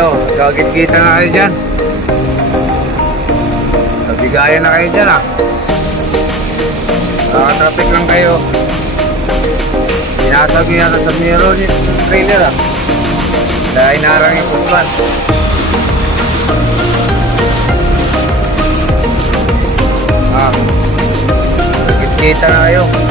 Hello, gagit-kita na kayo dyan. Nabigayan na kayo dyan ah. Nakatraffic lang kayo. Pinasag nyo yata sa mirror yung trailer ah. Dahil narang yung footman. Ah, gagit-kita na kayo.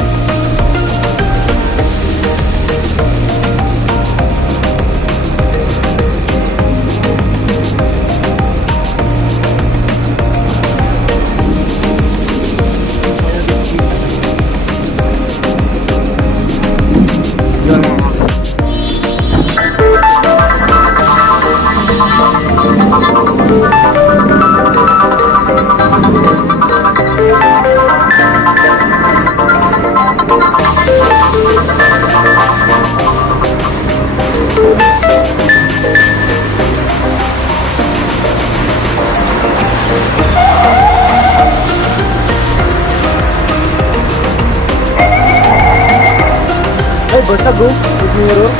Basag oh, with mirror.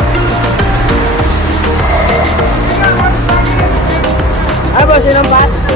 Ah, ba siya ng bus?